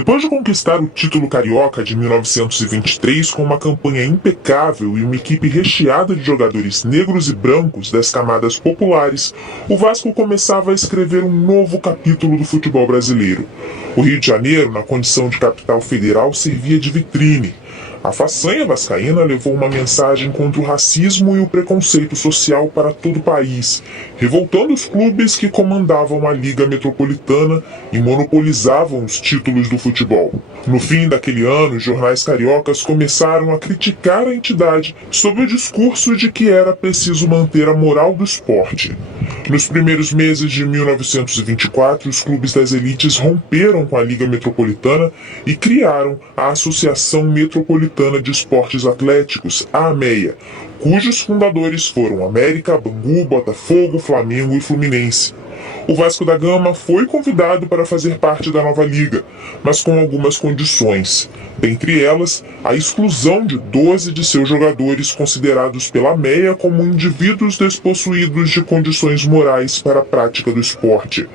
Depois de conquistar o título carioca de 1923 com uma campanha impecável e uma equipe recheada de jogadores negros e brancos das camadas populares, o Vasco começava a escrever um novo capítulo do futebol brasileiro. O Rio de Janeiro, na condição de capital federal, servia de vitrine. A façanha vascaína levou uma mensagem contra o racismo e o preconceito social para todo o país, revoltando os clubes que comandavam a Liga Metropolitana e monopolizavam os títulos do futebol. No fim daquele ano, os jornais cariocas começaram a criticar a entidade sob o discurso de que era preciso manter a moral do esporte. Nos primeiros meses de 1924, os clubes das elites romperam com a Liga Metropolitana e criaram a Associação Metropolitana de Esportes Atléticos, a AMEA, cujos fundadores foram América, Bangu, Botafogo, Flamengo e Fluminense. O Vasco da Gama foi convidado para fazer parte da nova liga, mas com algumas condições. Dentre elas, a exclusão de 12 de seus jogadores considerados pela AMEA como indivíduos despossuídos de condições morais para a prática do esporte.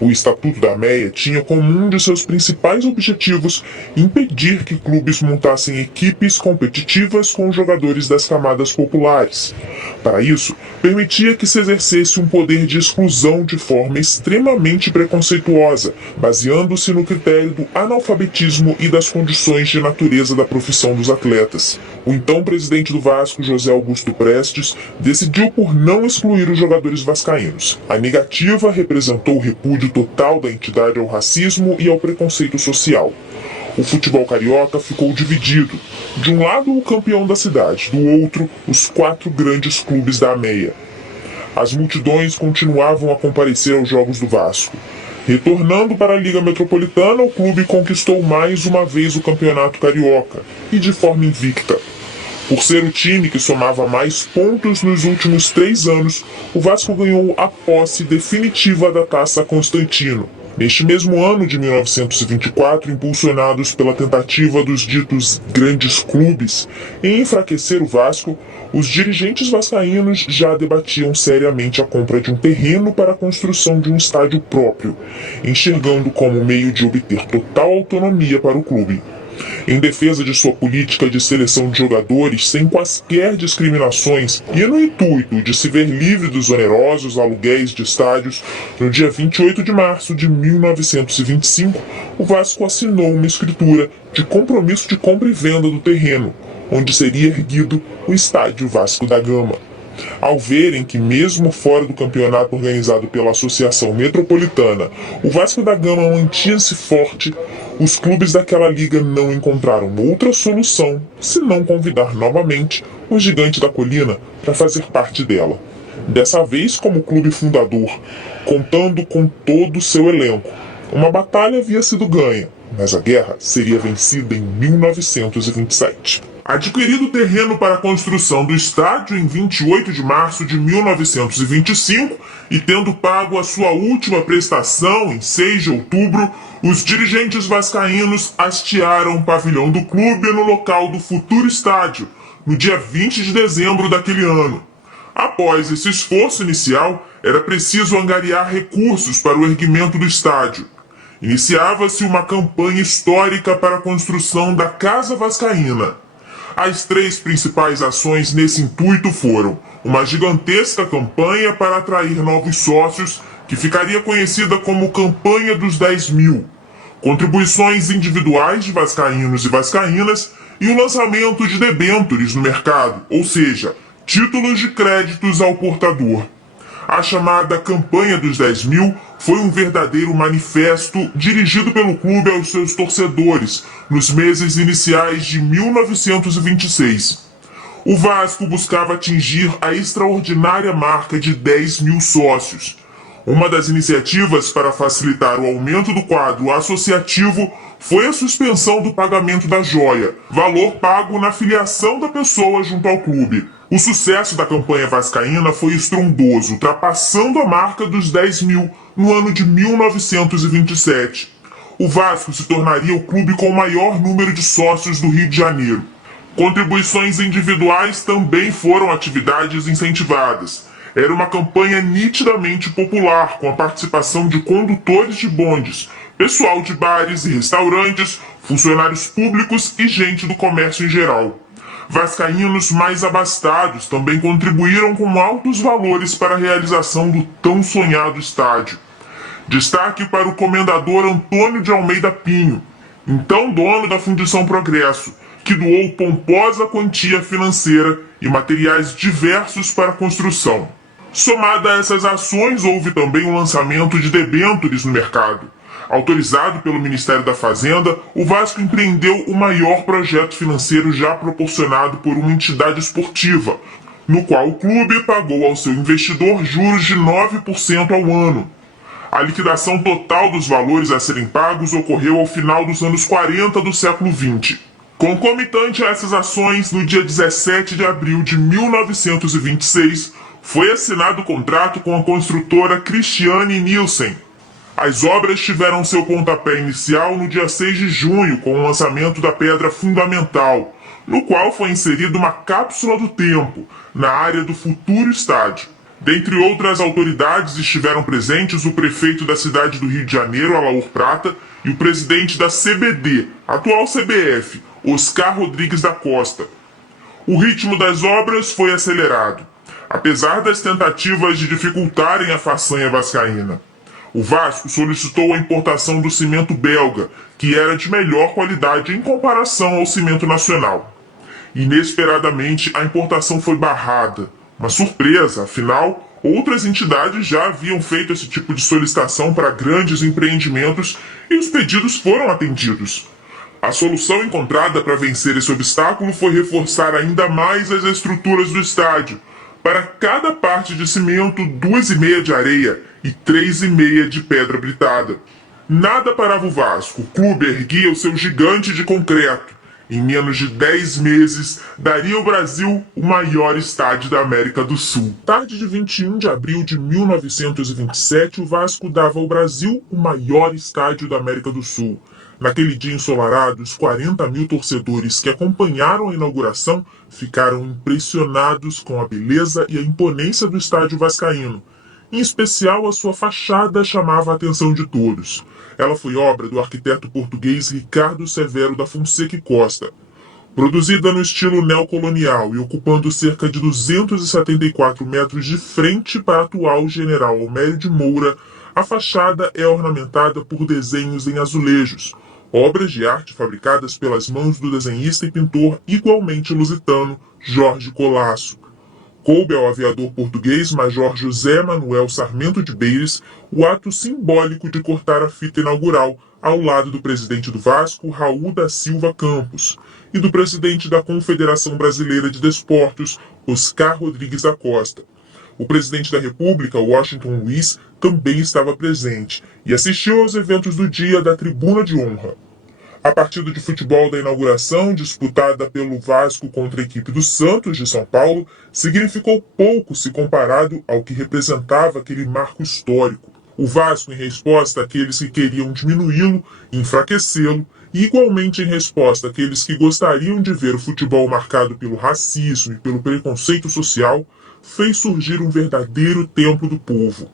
O Estatuto da AMEA tinha como um de seus principais objetivos impedir que clubes montassem equipes competitivas com jogadores das camadas populares. Para isso, permitia que se exercesse um poder de exclusão de forma extremamente preconceituosa, baseando-se no critério do analfabetismo e das condições de natureza da profissão dos atletas. O então presidente do Vasco, José Augusto Prestes, decidiu por não excluir os jogadores vascaínos. A negativa representou o repúdio total da entidade ao racismo e ao preconceito social. O futebol carioca ficou dividido. De um lado, o campeão da cidade, do outro, os 4 grandes clubes da AMEA. As multidões continuavam a comparecer aos jogos do Vasco. Retornando para a Liga Metropolitana, o clube conquistou mais uma vez o campeonato carioca, e de forma invicta. Por ser o time que somava mais pontos nos últimos 3 anos, o Vasco ganhou a posse definitiva da Taça Constantino. Neste mesmo ano de 1924, impulsionados pela tentativa dos ditos grandes clubes em enfraquecer o Vasco, os dirigentes vascaínos já debatiam seriamente a compra de um terreno para a construção de um estádio próprio, enxergando como meio de obter total autonomia para o clube. Em defesa de sua política de seleção de jogadores sem quaisquer discriminações e no intuito de se ver livre dos onerosos aluguéis de estádios, no dia 28 de março de 1925, o Vasco assinou uma escritura de compromisso de compra e venda do terreno, onde seria erguido o Estádio Vasco da Gama. Ao verem que, mesmo fora do campeonato organizado pela Associação Metropolitana, o Vasco da Gama mantinha-se forte, os clubes daquela liga não encontraram outra solução senão convidar novamente o Gigante da Colina para fazer parte dela. Dessa vez como clube fundador, contando com todo o seu elenco. Uma batalha havia sido ganha, mas a guerra seria vencida em 1927. Adquirido o terreno para a construção do estádio em 28 de março de 1925 e tendo pago a sua última prestação em 6 de outubro, os dirigentes vascaínos hastearam o pavilhão do clube no local do futuro estádio, no dia 20 de dezembro daquele ano. Após esse esforço inicial, era preciso angariar recursos para o erguimento do estádio. Iniciava-se uma campanha histórica para a construção da Casa Vascaína. As 3 principais ações nesse intuito foram uma gigantesca campanha para atrair novos sócios, que ficaria conhecida como Campanha dos 10 mil, contribuições individuais de vascaínos e vascaínas e o lançamento de debêntures no mercado, ou seja, títulos de créditos ao portador. A chamada Campanha dos 10 mil foi um verdadeiro manifesto dirigido pelo clube aos seus torcedores nos meses iniciais de 1926. O Vasco buscava atingir a extraordinária marca de 10 mil sócios. Uma das iniciativas para facilitar o aumento do quadro associativo foi a suspensão do pagamento da joia, valor pago na filiação da pessoa junto ao clube. O sucesso da campanha vascaína foi estrondoso, ultrapassando a marca dos 10 mil no ano de 1927. O Vasco se tornaria o clube com o maior número de sócios do Rio de Janeiro. Contribuições individuais também foram atividades incentivadas. Era uma campanha nitidamente popular, com a participação de condutores de bondes, pessoal de bares e restaurantes, funcionários públicos e gente do comércio em geral. Vascaínos mais abastados também contribuíram com altos valores para a realização do tão sonhado estádio. Destaque para o comendador Antônio de Almeida Pinho, então dono da Fundição Progresso, que doou pomposa quantia financeira e materiais diversos para a construção. Somada a essas ações, houve também o lançamento de debêntures no mercado. Autorizado pelo Ministério da Fazenda, o Vasco empreendeu o maior projeto financeiro já proporcionado por uma entidade esportiva, no qual o clube pagou ao seu investidor juros de 9% ao ano. A liquidação total dos valores a serem pagos ocorreu ao final dos anos 40 do século XX. Concomitante a essas ações, no dia 17 de abril de 1926, foi assinado o contrato com a construtora Christiane Nielsen. As obras tiveram seu pontapé inicial no dia 6 de junho, com o lançamento da pedra fundamental, no qual foi inserida uma cápsula do tempo, na área do futuro estádio. Dentre outras autoridades estiveram presentes o prefeito da cidade do Rio de Janeiro, Alaor Prata, e o presidente da CBD, atual CBF, Oscar Rodrigues da Costa. O ritmo das obras foi acelerado, apesar das tentativas de dificultarem a façanha vascaína. O Vasco solicitou a importação do cimento belga, que era de melhor qualidade em comparação ao cimento nacional. Inesperadamente, a importação foi barrada. Uma surpresa, afinal, outras entidades já haviam feito esse tipo de solicitação para grandes empreendimentos e os pedidos foram atendidos. A solução encontrada para vencer esse obstáculo foi reforçar ainda mais as estruturas do estádio. Para cada parte de cimento, 2,5 de areia e 3,5 de pedra britada. Nada parava o Vasco. O clube erguia o seu gigante de concreto. Em menos de 10 meses, daria ao Brasil o maior estádio da América do Sul. Tarde de 21 de abril de 1927, o Vasco dava ao Brasil o maior estádio da América do Sul. Naquele dia ensolarado, os 40 mil torcedores que acompanharam a inauguração ficaram impressionados com a beleza e a imponência do estádio vascaíno. Em especial, a sua fachada chamava a atenção de todos. Ela foi obra do arquiteto português Ricardo Severo da Fonseca e Costa. Produzida no estilo neocolonial e ocupando cerca de 274 metros de frente para a atual General Almério de Moura, a fachada é ornamentada por desenhos em azulejos, obras de arte fabricadas pelas mãos do desenhista e pintor igualmente lusitano Jorge Colasso. Coube ao aviador português Major José Manuel Sarmento de Beires o ato simbólico de cortar a fita inaugural ao lado do presidente do Vasco, Raul da Silva Campos, e do presidente da Confederação Brasileira de Desportos, Oscar Rodrigues da Costa. O presidente da República, Washington Luiz, também estava presente e assistiu aos eventos do dia da Tribuna de Honra. A partida de futebol da inauguração, disputada pelo Vasco contra a equipe do Santos de São Paulo, significou pouco se comparado ao que representava aquele marco histórico. O Vasco, em resposta àqueles que queriam diminuí-lo e enfraquecê-lo, e igualmente em resposta àqueles que gostariam de ver o futebol marcado pelo racismo e pelo preconceito social, fez surgir um verdadeiro templo do povo.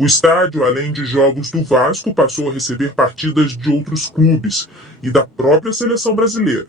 O estádio, além de jogos do Vasco, passou a receber partidas de outros clubes e da própria seleção brasileira.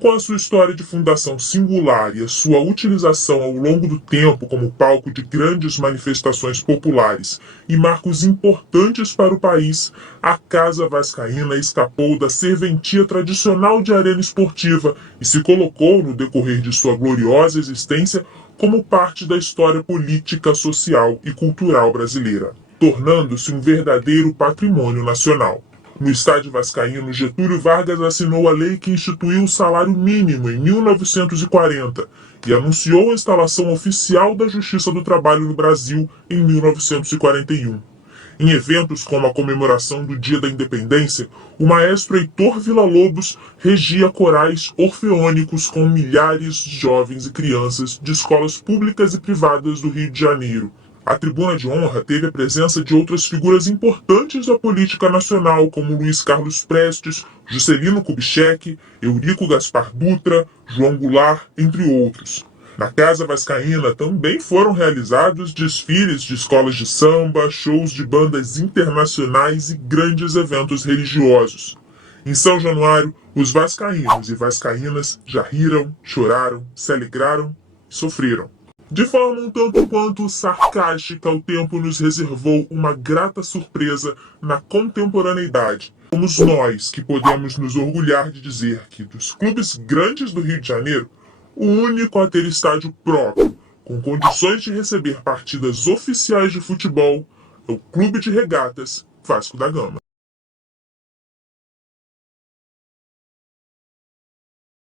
Com a sua história de fundação singular e a sua utilização ao longo do tempo como palco de grandes manifestações populares e marcos importantes para o país, a Casa Vascaína escapou da serventia tradicional de arena esportiva e se colocou, no decorrer de sua gloriosa existência, como parte da história política, social e cultural brasileira, tornando-se um verdadeiro patrimônio nacional. No estádio vascaíno, Getúlio Vargas assinou a lei que instituiu o salário mínimo em 1940 e anunciou a instalação oficial da Justiça do Trabalho no Brasil em 1941. Em eventos como a comemoração do Dia da Independência, o maestro Heitor Villa-Lobos regia corais orfeônicos com milhares de jovens e crianças de escolas públicas e privadas do Rio de Janeiro. A tribuna de honra teve a presença de outras figuras importantes da política nacional, como Luiz Carlos Prestes, Juscelino Kubitschek, Eurico Gaspar Dutra, João Goulart, entre outros. Na Casa Vascaína também foram realizados desfiles de escolas de samba, shows de bandas internacionais e grandes eventos religiosos. Em São Januário, os vascaínos e vascaínas já riram, choraram, se alegraram e sofreram. De forma um tanto quanto sarcástica, o tempo nos reservou uma grata surpresa na contemporaneidade. Somos nós que podemos nos orgulhar de dizer que, dos clubes grandes do Rio de Janeiro, o único a ter estádio próprio, com condições de receber partidas oficiais de futebol, é o Clube de Regatas Vasco da Gama.